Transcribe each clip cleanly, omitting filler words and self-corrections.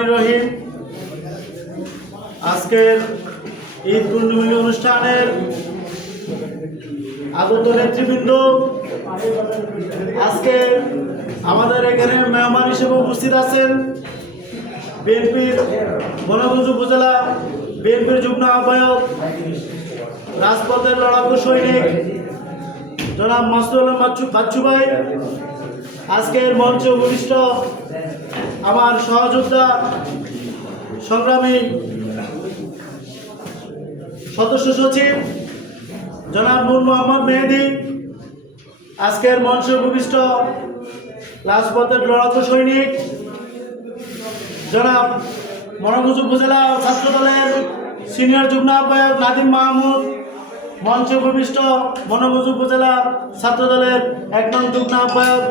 রহমানির রহিম। আজকের ঈদ পূর্ণিমা অনুষ্ঠানের আগত নেতৃবৃন্দ, আজকে আমাদের এখানে মেহমান হিসেবে উপস্থিত আছেন বিএনপির মনোগঞ্জ উপজেলা বিএনপির যুগ্ম আহ্বায়ক, রাজপথের লড়াকু সৈনিক জনাব মাসুদুল আলম বাচ্চু ভাই, আজকের মঞ্চে উপবিষ্ট আমার সহযোদ্ধা সংগ্রামী সদস্য সচিব জনাব নূর মোহাম্মদ মেহেদি, আজকের মঞ্চে উপবিষ্ট রাজপথের লড়াকু সৈনিক জনাব মনোগঞ্জ উপজেলা ছাত্র দলের সিনিয়র যুগ্ম আহ্বায়ক নাদিম মাহমুদ, মঞ্চে উপবিষ্ট মনোগঞ্জ উপজেলা ছাত্র দলের ১ নং যুগ্ম আহ্বায়ক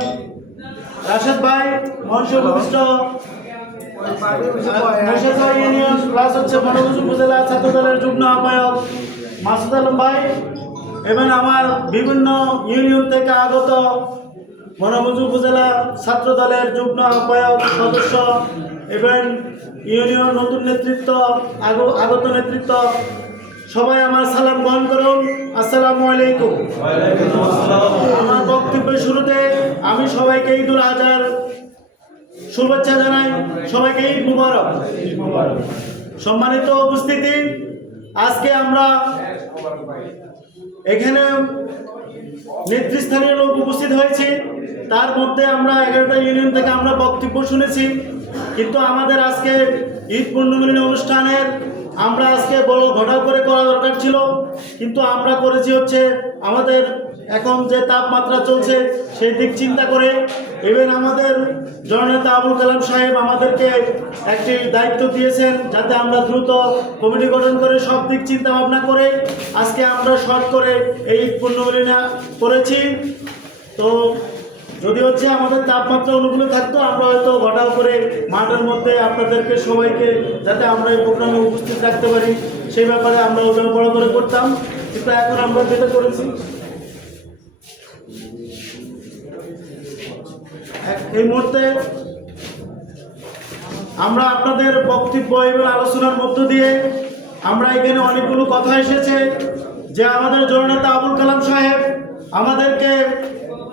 রাশেদ ভাই, মঞ্চে উপবিষ্ট ইউনিয়ন প্লাস মনোগঞ্জ উপজেলা ছাত্র দলের যুগ্ম আহ্বায়ক মাসুদ আলম ভাই, এবং আমার বিভিন্ন ইউনিয়ন থেকে আগত মনোগঞ্জ উপজেলা ছাত্র দলের যুগ্ম আহ্বায়ক সদস্য এবং ইউনিয়ন নতুন নেতৃত্ব আগত নেতৃত্ব, সবাই আমার সালাম গ্রহণ করুন। আসসালামু আলাইকুম। আমার বক্তব্যের শুরুতে আমি সবাইকে ঈদুল আজহার শুভেচ্ছা জানাই, সবাইকে ঈদ মুবারক। সম্মানিত উপস্থিতি, আজকে আমরা এখানে নেতৃস্থানীয় লোক উপস্থিত হয়েছি, তার মধ্যে আমরা 11টা ইউনিয়ন থেকে আমরা বক্তব্য শুনেছি, কিন্তু আমাদের আজকে ঈদ পূর্ণিমা অনুষ্ঠানের আমরা আজকে বড় ঘটাও করে করা দরকার ছিল, কিন্তু আমরা করেছি হচ্ছে আমাদের এখন যে তাপমাত্রা চলছে সেই দিক চিন্তা করে। এবং আমাদের জননেতা আবুল কালাম সাহেব আমাদেরকে একটি দায়িত্ব দিয়েছেন যাতে আমরা দ্রুত কমিটি গঠন করে সব দিক চিন্তা ভাবনা করে আজকে আমরা শর্ট করে এই পূর্ণমিলনা করেছি। তো যদি হচ্ছে আমাদের তাপমাত্রা অনুকূলে থাকতো আমরা হয়তো ঘটাও করে মাঠের মধ্যে আপনাদেরকে সবাইকে যাতে আমরা এই প্রোগ্রামে উপস্থিত রাখতে পারি সেই ব্যাপারে আমরা ওজন বড় করে করতাম, কিন্তু এখন আমরা যেটা করেছি এই মুহূর্তে আমরা আপনাদের বক্তব্য এবং আলোচনার মধ্য দিয়ে আমরা এখানে অনেকগুলো কথা এসেছে যে আমাদের জননেতা আবুল কালাম সাহেব আমাদেরকে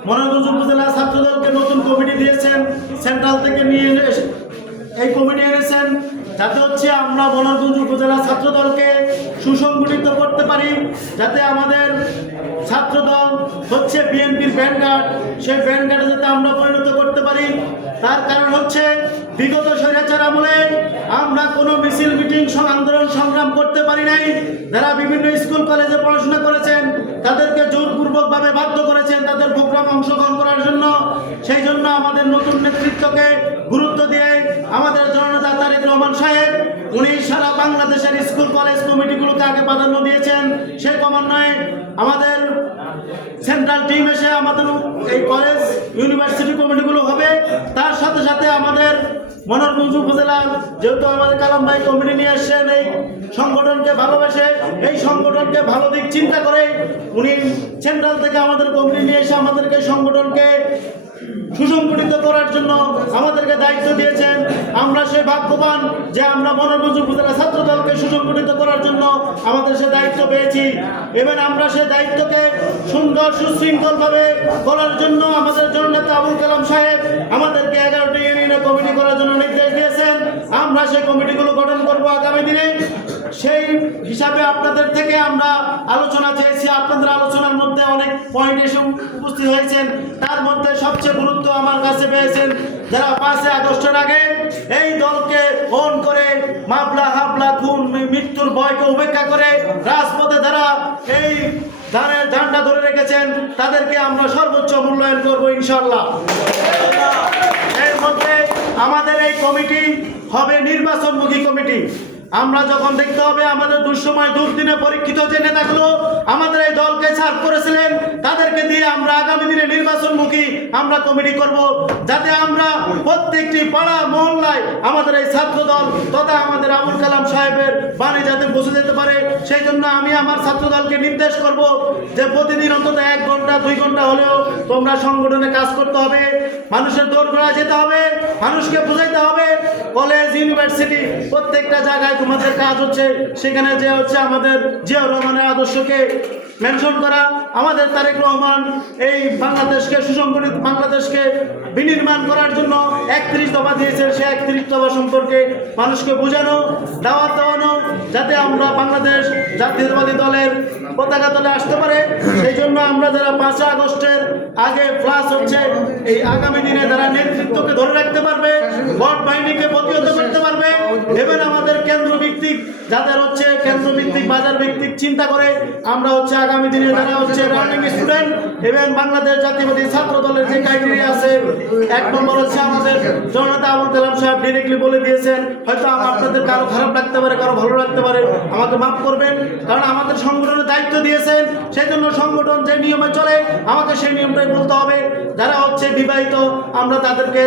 মনোগঞ্জ উপজেলা ছাত্রদলকে নতুন কমিটি দিয়েছেন, সেন্ট্রাল থেকে নিয়ে এই কমিটি এনেছেন যাতে হচ্ছে আমরা মনোগঞ্জ উপজেলা ছাত্রদলকে সুসংগঠিত করতে পারি, যাতে আমাদের ছাত্রদল হচ্ছে বিএনপির ভ্যানগার্ড, সেই ভ্যানগার্ডে যাতে আমরা পরিণত করতে পারি। তার কারণ হচ্ছে বিগত স্বৈরাচার আমলে আমরা কোনো মিছিল মিটিং আন্দোলন সংগ্রাম করতে পারি নাই। যারা বিভিন্ন স্কুল কলেজে পড়াশোনা করেছেন তাদেরকে জোরপূর্বকভাবে বাধ্য করেছেন তাদের প্রোগ্রাম অংশগ্রহণ করার জন্য। সেই জন্য আমাদের নতুন নেতৃত্বকে গুরুত্ব দিয়ে আমাদের জননেতা তারেক রহমান সাহেব উনি সারা বাংলাদেশের স্কুল কলেজ কমিটিগুলোকে আগে প্রাধান্য দিয়েছেন। সেই ক্রমান্বয়ে আমাদের সেন্ট্রাল টিম এসে আমাদের এই কলেজ ইউনিভার্সিটি কমিটিগুলো হবে, তার সাথে সাথে আমাদের মনোরগঞ্জ উপজেলার যেহেতু আমাদের কালাম ভাই কমিটি নিয়ে আসছেন এই সংগঠনকে ভালোবেসে এই সংগঠনকে ভালো দিক চিন্তা করে উনি সেন্ট্রাল থেকে আমাদের কমিটি নিয়ে এসে আমাদেরকে সংগঠনকে সুসংগঠিত করার জন্য আমাদেরকে দায়িত্ব দিয়েছেন। আমরা সে ভাগ্যবান যে আমরা মনোরগঞ্জ উপজেলা ছাত্র দলকে সুসংগঠিত করার জন্য আমাদের সে দায়িত্ব পেয়েছি, এবং আমরা সে দায়িত্বকে সুন্দর সুশৃঙ্খলভাবে করার জন্য আমাদের জননেতা আবুল কালাম সাহেব আমাদেরকে 11টি ইউনিয়নে কমিটি করার জন্য নির্দেশ দিয়েছেন। আমরা সেই কমিটিগুলো গঠন করব আগামী দিনে। সেই হিসাবে আপনাদের থেকে আমরা আলোচনা চেয়েছি, আপনাদের আলোচনার মধ্যে অনেক পয়েন্ট এসে উপস্থিত হয়েছেন, তার মধ্যে সবচেয়ে গুরুত্ব আমার কাছে পেয়েছেন যারা 5 আগস্টের আগে এই দলকে অন করে মামলা হামলা খুন মৃত্যুর ভয়কে উপেক্ষা করে রাজপথে যারা এই ধানের ঝান্ডা ধরে রেখেছেন তাদেরকে আমরা সর্বোচ্চ মূল্যায়ন করব ইনশাআল্লাহ। এর মধ্যে আমাদের এই কমিটি হবে নির্বাচনমুখী কমিটি। আমরা যখন দেখতে হবে আমাদের দুঃসময় দুর্দিনে পরীক্ষিত যে নেতাগুলো আমাদের এই দলকে ছাড় করেছিলেন তাদেরকে দিয়ে আমরা আগামী দিনে নির্বাচনমুখী আমরা কমিটি করব, যাতে আমরা প্রত্যেকটি পাড়া মহল্লায় আমাদের এই ছাত্র দল তথা আমাদের আবুল কালাম সাহেবের বাণী যাতে পৌঁছে যেতে পারে। সেই জন্য আমি আমার ছাত্র দলকে নির্দেশ করব যে প্রতিদিন অন্তত 1 ঘন্টা 2 ঘন্টা হলেও তোমরা সংগঠনে কাজ করতে হবে, মানুষের দৌড়গোড়া যেতে হবে, মানুষকে বোঝাইতে হবে। কলেজ ইউনিভার্সিটি প্রত্যেকটা জায়গায় তোমাদের কাজ হচ্ছে, সেখানে যে হচ্ছে আমাদের জিয়াউর রহমানের আদর্শকে মেনশন করা, আমাদের তারেক রহমান এই বাংলাদেশকে সুসংগঠিত বাংলাদেশকে বিনির্মাণ করার জন্য 31 দফা দিয়েছেন, সেই 31 দফা সম্পর্কে মানুষকে বোঝানো, দাওয়াত দেওয়ানো, যাতে আমরা বাংলাদেশ জাতীয়তাবাদী দলের পতাকা তলে আসতে পারে। সেই জন্য আমরা যারা 5 আগস্টের আগে প্লাস হচ্ছে এই আগামী দিনে যারা নেতৃত্বকে ধরে রাখতে পারবে, ভোট বাহিনীকে প্রতিহত করতে পারবে, এবং আমাদের কেন্দ্র ভিত্তিক যাদের হচ্ছে কেন্দ্র ভিত্তিক বাজার ভিত্তিক চিন্তা করে আমরা হচ্ছে আগামী দিনে যারা হচ্ছে রানিং স্টুডেন্ট এবং বাংলাদেশ জাতীয়বাদী ছাত্র দলের যে ক্রাইটেরিয়া আছে, 1 নম্বর হচ্ছে আমাদের জননেতা আবুল কালাম সাহেব ডিরেক্টলি বলে দিয়েছেন, হয়তো আপনাদের কারো খারাপ লাগতে পারে, কারো ভালো লাগতে পারে, আমাকে মাফ করবেন, কারণ আমাদের সংগঠনের দায়িত্ব দিয়েছেন, সেই জন্য সংগঠন যে নিয়মে চলে আমাকে সেই নিয়মটাই বলতে হবে। যারা হচ্ছে বিবাহিত আমরা তাদেরকে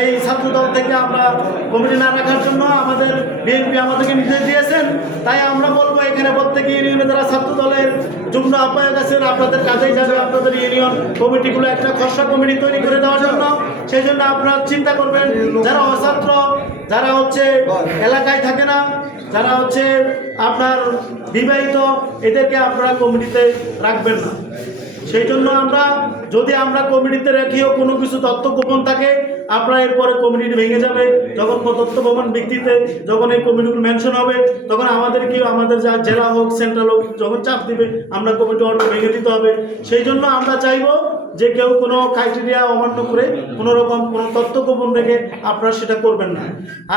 এই ছাত্র দল থেকে আমরা কমিটি না রাখার জন্য আমাদের বিএনপি আমাদেরকে নির্দেশ দিয়েছেন। তাই আমরা বলবো এখানে প্রত্যেক ইউনিয়নে যারা ছাত্র দলের যুগ্ম আহ্বায়ক আছেন আপনাদের কাজেই যাবে আপনাদের ইউনিয়ন কমিটিগুলো একটা খসড়া কমিটি তৈরি করে দেওয়ার জন্য। সেই জন্য আপনারা চিন্তা করবেন যারা অছাত্র, যারা হচ্ছে এলাকায় থাকে না, যারা হচ্ছে আপনার বিবাহিত, এদেরকে আপনারা কমিটিতে রাখবেন না। সেই জন্য আমরা যদি আমরা কমিটিতে রাখিও কোনো কিছু তথ্য গোপন থাকে, আপনারা এরপরে কমিটি ভেঙে যাবে। যখন তথ্য গোপন ব্যক্তিতে যখন এই কমিটিগুলো মেনশন হবে, তখন আমাদের কি আমাদের যা জেলা হোক সেন্ট্রাল হোক যখন চাপ দিবে আমরা কমিটি অর্ডার ভেঙে দিতে হবে। সেই জন্য আমরা চাইবো যে কেউ কোনো ক্রাইটেরিয়া অমান্য করে কোনো রকম কোনো তথ্য গোপন রেখে আপনারা সেটা করবেন না।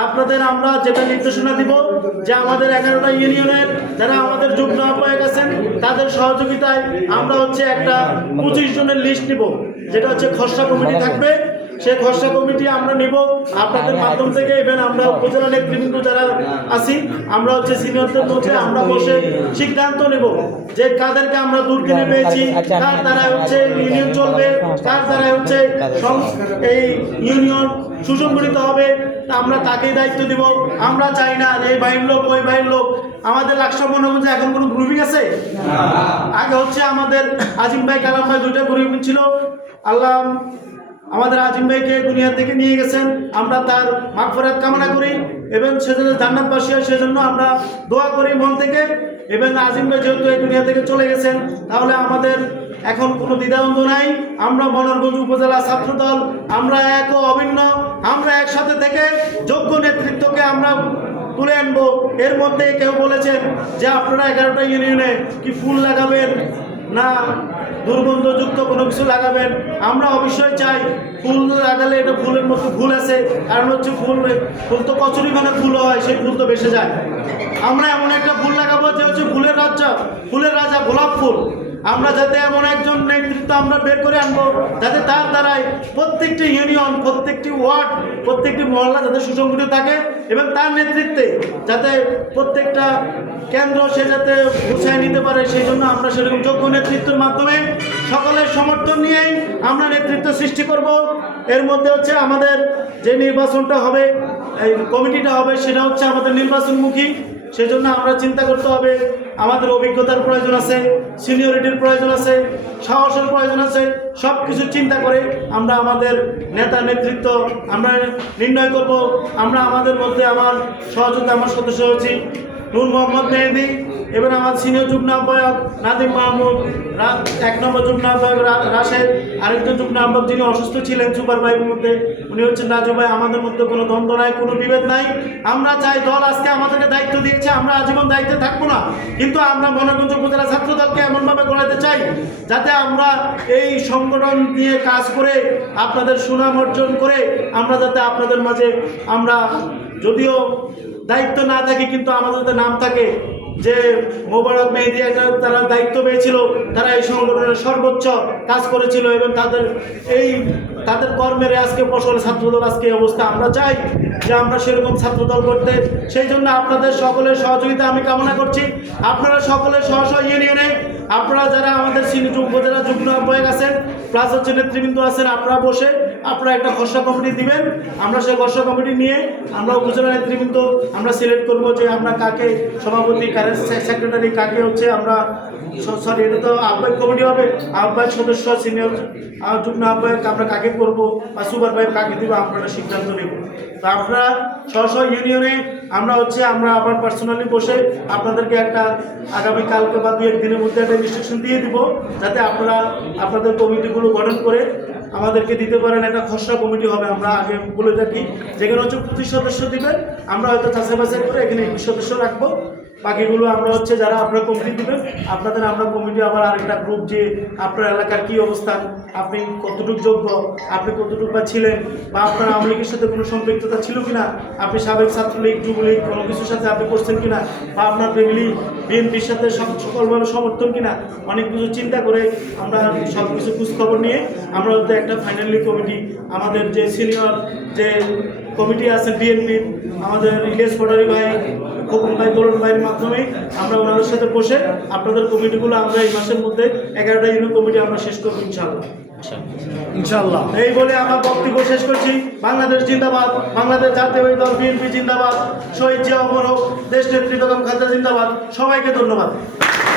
আপনাদের আমরা যেটা নির্দেশনা দিব যে আমাদের 11টা ইউনিয়নের যারা আমাদের যুগ্ম আহ্বায়ক আছেন তাদের সহযোগিতায় আমরা হচ্ছে একটা 25 জনের লিস্ট নিব, যেটা হচ্ছে খসড়া কমিটি থাকবে। সেই খসড়া কমিটি আমরা নিব আপনাদের মাধ্যম থেকে, এবং আমরা উপজেলা নেতৃবৃন্দ যারা আছি আমরা হচ্ছে সিনিয়রদের মধ্যে আমরা বসে সিদ্ধান্ত নেব যে কাদেরকে আমরা দূর কিনে পেয়েছি, কার দ্বারা হচ্ছে ইউনিয়ন চলবে, কার দ্বারা হচ্ছে এই ইউনিয়ন সুসংগঠিত হবে, আমরা তাকেই দায়িত্ব দিব। আমরা চাই না এই বাহির লোক ওই বাহির লোক। আমাদের লাকসাম মনে এখন কোনো গ্রুপিং আছে? আগে হচ্ছে আমাদের আজিম ভাই কালাম ভাই 2টা গ্রুপিং ছিল। আল্লাহ আমাদের আজিম ভাইকে দুনিয়া থেকে নিয়ে গেছেন, আমরা তার মাগফিরাত কামনা করি এবং সেজন্য জান্নাতবাসী হয় সেজন্য আমরা দোয়া করি মন থেকে। এবং আজিম ভাই যেহেতু এই দুনিয়া থেকে চলে গেছেন, তাহলে আমাদের এখন কোনো দ্বিধাদ্বন্দ্ব নাই। আমরা মনোরগঞ্জ উপজেলা ছাত্রদল আমরা এক ও অভিন্ন, আমরা একসাথে থেকে যোগ্য নেতৃত্বকে আমরা তুলে আনবো। এর মধ্যে কেউ বলেছেন যে আপনারা 11টা ইউনিয়নে কি ফুল লাগাবেন না দুর্গন্ধযুক্ত কোনো কিছু লাগাবেন, আমরা অবশ্যই চাই ফুল লাগালে এটা ফুলের মতো ফুল আছে, কারণ হচ্ছে ফুল তো কচুরি মানে ফুল হয়, সেই ফুল তো বেসে যায়। আমরা এমন একটা ফুল লাগাবো যে হচ্ছে ফুলের রাজা গোলাপ ফুল। আমরা যাতে এমন একজন নেতৃত্ব আমরা বের করে আনবো যাতে তার দ্বারাই প্রত্যেকটি ইউনিয়ন, প্রত্যেকটি ওয়ার্ড, প্রত্যেকটি মহল্লা যাতে সুসংগঠিত থাকে এবং তার নেতৃত্বে যাতে প্রত্যেকটা কেন্দ্র সে যাতে গুছিয়ে নিতে পারে। সেই জন্য আমরা সেরকম যোগ্য নেতৃত্বের মাধ্যমে সকলের সমর্থন নিয়েই আমরা নেতৃত্ব সৃষ্টি করব। এর মধ্যে হচ্ছে আমাদের যে নির্বাচনটা হবে, এই কমিটিটা হবে, সেটা হচ্ছে আমাদের নির্বাচনমুখী। সেজন্য আমরা চিন্তা করতে হবে, আমাদের অভিজ্ঞতার প্রয়োজন আছে, সিনিয়রিটির প্রয়োজন আছে, সাহসের প্রয়োজন আছে। সব কিছু চিন্তা করে আমরা আমাদের নেতা নেতৃত্ব আমরা নির্ণয় করব। আমরা আমাদের মধ্যে আমার সহযোগী আমার সদস্য হচ্ছি নূর মোহাম্মদ মেহেদি, এবং আমার সিনিয়র যুগ্ম আহ্বায়ক নাদিম মাহমুদ, 1 নম্বর যুগ্ম আহ্বায়ক রাশেদ, আরেকজন যুগ্ম আহ্বায়ক যিনি অসুস্থ ছিলেন সুপার ভাইয়ের মধ্যে উনি হচ্ছেন রাজু ভাই। আমাদের মধ্যে কোনো দ্বন্দ্ব নাই, কোনো বিভেদ নাই। আমরা চাই দল আজকে আমাদেরকে দায়িত্ব দিয়েছে, আমরা আজীবন দায়িত্বে থাকবো না, কিন্তু আমরা মনোরগঞ্জ উপজেলা ছাত্র দলকে এমনভাবে গড়াতে চাই যাতে আমরা এই সংগঠন নিয়ে কাজ করে আপনাদের সুনাম অর্জন করে আমরা যাতে আপনাদের মাঝে আমরা যদিও দায়িত্ব না থাকি কিন্তু আমাদের যাতে নাম থাকে যে মোবারক মেহেদি তারা দায়িত্ব পেয়েছিল, তারা এই সংগঠনের সর্বোচ্চ কাজ করেছিল এবং তাদের কর্মের আজকে ফসল ছাত্রদল আজকে এই অবস্থা। আমরা চাই যে আমরা সেরকম ছাত্রদল করতে। সেই জন্য আপনাদের সকলের সহযোগিতা আমি কামনা করছি। আপনারা সকলের স্ব ইউনিয়নে আপনারা যারা আমাদের উপজেলা যুগ্ম আহ্বায়ক আছেন প্লাস হচ্ছে নেতৃবৃন্দ আছেন, আপনারা বসে আপনারা একটা খসড়া কমিটি দিবেন। আমরা সেই খসড়া কমিটি নিয়ে আমরা উপজেলা নেতৃবৃন্দ আমরা সিলেক্ট করবো যে আমরা কাকে সভাপতি, কাকে সেক্রেটারি, কাকে হচ্ছে আমরা সরি এটা তো আহ্বায়ক কমিটি হবে, আহ্বায়ক সদস্য, সিনিয়র যুগ্ম আহ্বায়ক আমরা কাকে করবো বা সুপারভাইজার কাকে দিব, আমরা একটা সিদ্ধান্ত নেব। তো আপনারা স্ব ইউনিয়নে আমরা আবার পার্সোনালি বসে আপনাদেরকে একটা আগামী কালকে বা 2-1 দিনের মধ্যে একটা ইনস্ট্রাকশন দিয়ে দিব, যাতে আপনারা আপনাদের কমিটিগুলো গঠন করে আমাদেরকে দিতে পারেন। একটা খসড়া কমিটি হবে, আমরা আগে বলে থাকি, যেখানে হচ্ছে 25 সদস্য দিবেন, আমরা হয়তো যাচাই বাছাই করে এখানে 21 সদস্য রাখবো। বাকিগুলো আমরা যারা আপনারা কমিটি দিবেন, আপনাদের আমরা কমিটি আবার আরেকটা গ্রুপ, যে আপনার এলাকার কি অবস্থান, আপনি কতটুকু যোগ্য, আপনি কতটুকু বা ছিলেন, বা আপনার আওয়ামী লীগের সাথে কোনো সম্পৃক্ততা ছিল কিনা, আপনি সাবেক ছাত্রলীগ, যুবলীগ কোনো কিছুর সাথে আপনি করছেন কিনা, বা আপনার ফ্যামিলি বিএনপির সাথে সকলভাবে সমর্থন কিনা, অনেক কিছু চিন্তা করে আমরা সব কিছু খোঁজখবর নিয়ে আমরা একটা ফাইনালি কমিটি, আমাদের যে সিনিয়র যে কমিটি আছে বিএনপির, আমাদের ইলিয়াস পটারি ভাই, খোকন ভাই, তরুণ ভাইয়ের মাধ্যমে আমরা ওনাদের সাথে বসে আপনাদের কমিটিগুলো আমরা এই মাসের মধ্যে 11টা ইউনিয়ন কমিটি আমরা শেষ করবো ইনশাআল্লাহ। এই বলে আমার বক্তব্য শেষ করছি। বাংলাদেশ জিন্দাবাদ, বাংলাদেশ জাতীয়তাবাদী দল বিএনপি জিন্দাবাদ, শহীদ জিয়া অমর হোক, দেশ নেত্রী বেগম খালেদা জিন্দাবাদ। সবাইকে ধন্যবাদ।